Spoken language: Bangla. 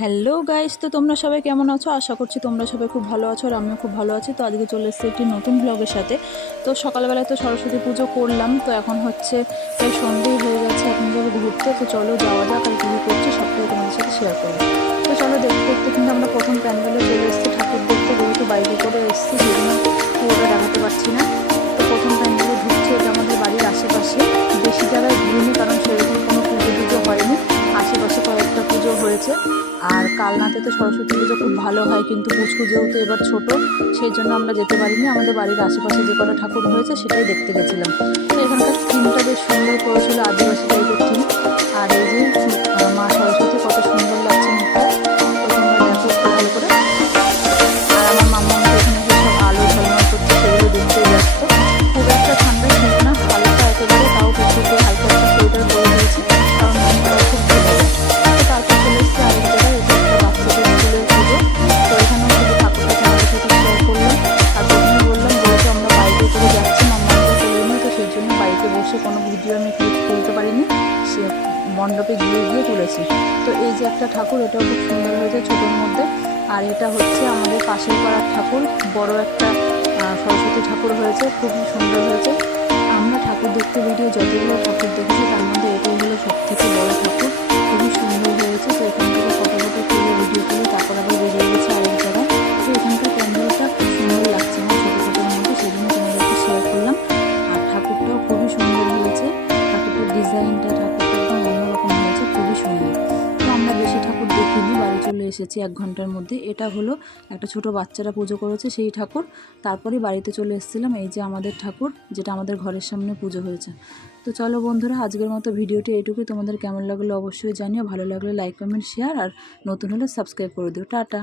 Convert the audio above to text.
হ্যালো গাইস, তো তোমরা সবাই কেমন আছো? আশা করছি তোমরা সবাই খুব ভালো আছো আর আমিও খুব ভালো আছি। তো আজকে চলে এসেছি একটি নতুন ব্লগের সাথে। তো সকালবেলায় তো সরস্বতী পুজো করলাম, তো এখন হচ্ছে প্রায় সন্ধেই হয়ে গেছে, এখন যাবো ঘুরতে। তো চলো যাওয়া যাক, আর কী করছি সবটাই তোমাদের সাথে শেয়ার করবো। তো চলো দেখতে দেখতে কিন্তু আমরা প্রথম প্যান্ডেলে চলে এসেছি ঠাকুর দেখতে, যেহেতু বাইকে করে এসেছি সেজন্য পুরোটা দেখাতে পারছি না। তো প্রথম প্যান্ডেলে ঢুকছে, এটা আমাদের বাড়ির আশেপাশে, বেশি জায়গায় ঘুরিনি কারণ সেরকম কোনো পুজো টুজো হয়নি, আশেপাশে কয়েকটা পুজো হয়েছে। আর কালনাতে তো সরস্বতী পুজো খুব ভালো হয়, কিন্তু পুচকু যেহেতু এবার ছোট, সেই জন্য আমরা যেতে পারিনি। আমাদের বাড়ির আশেপাশে যে কটা ঠাকুর হয়েছে সেটাই দেখতে গেছিলাম। তো এখানকার থিমটা বেশ সুন্দর করেছিল, আদিবাসী টাইপের থিম। আর এই যে মা সরস্বতী, কত সুন্দর লাগছে মুখটা, তো তোমরা দেখো একটু ভালো করে। আর আমার মাম্মাকে এখানে যে সব আলো ঝলমল করছে সেগুলো দেখতে ব্যস্ত। খুব একটা ঠান্ডা ছিল না, হালকা একেবারে, তাও পুচকুকে হালকা একটা সোয়েটার পরে দিয়েছি কারণ মনটাও খুব ভালো। তো তারপর চলে এসেছি আরেক জায়গায়, এটা একটা বাচ্চাদের স্কুলের পুজো। তো এখানেও শুধু ঠাকুরটা তোমাদের সাথে শেয়ার করলাম। আর প্রথমে বললাম, যেহেতু আমরা বাইকে করে যাচ্ছি, মাম্মাকে চলে নিই, তো সেই জন্য বাইকে বসে কোনো ভিডিও আমি ক্লিক তুলতে পারিনি, সে মণ্ডপে গিয়ে গিয়ে তুলেছি। তো এই যে একটা ঠাকুর, এটাও খুব সুন্দর হয়েছে ছোটোর মধ্যে। আর এটা হচ্ছে আমাদের পাশের পাড়ার ঠাকুর, বড় একটা সরস্বতী ঠাকুর হয়েছে, খুবই সুন্দর হয়েছে। আমরা ঠাকুর দেখতে ভিডিও যতগুলো ঠাকুর দেখেছি তার মধ্যে এটাই হলো সব থেকে বড় ঠাকুর, খুবই সুন্দর হয়েছে। তো এখান থেকে ফটো তুলে ভিডিও তুলে তারপর আবার বেরিয়ে গেছে আরেক জায়গায়। তো এখানকার প্যান্ডেলটা খুব সুন্দর লাগছে আমার ছোটোর মধ্যে, সেই জন্য তোমাদেরকে শেয়ার করলাম। আর ঠাকুরটাও খুবই সুন্দর হয়েছে, ঠাকুরটার ডিজাইনটা, ঠাকুরটা একদম অন্যরকম হয়েছে, খুবই সুন্দর। তো আমরা বেশি ঠাকুর দেখিনি, বাড়ি চলে এসেছি 1 ঘন্টার মধ্যে। এটা হলো একটা ছোট বাচ্চারা পুজো করেছে সেই ঠাকুর, তারপরে বাড়িতে চলে এসেছিলাম। এই যে আমাদের ঠাকুর, যেটা আমাদের ঘরের সামনে পুজো হয়েছে। তো চলো বন্ধুরা, আজকের মতো ভিডিওটি এইটুকুই। তোমাদের কেমন লাগলো অবশ্যই জানিও, ভালো লাগলে লাইক কমেন্ট শেয়ার, আর নতুন হলে সাবস্ক্রাইব করে দিও। টাটা।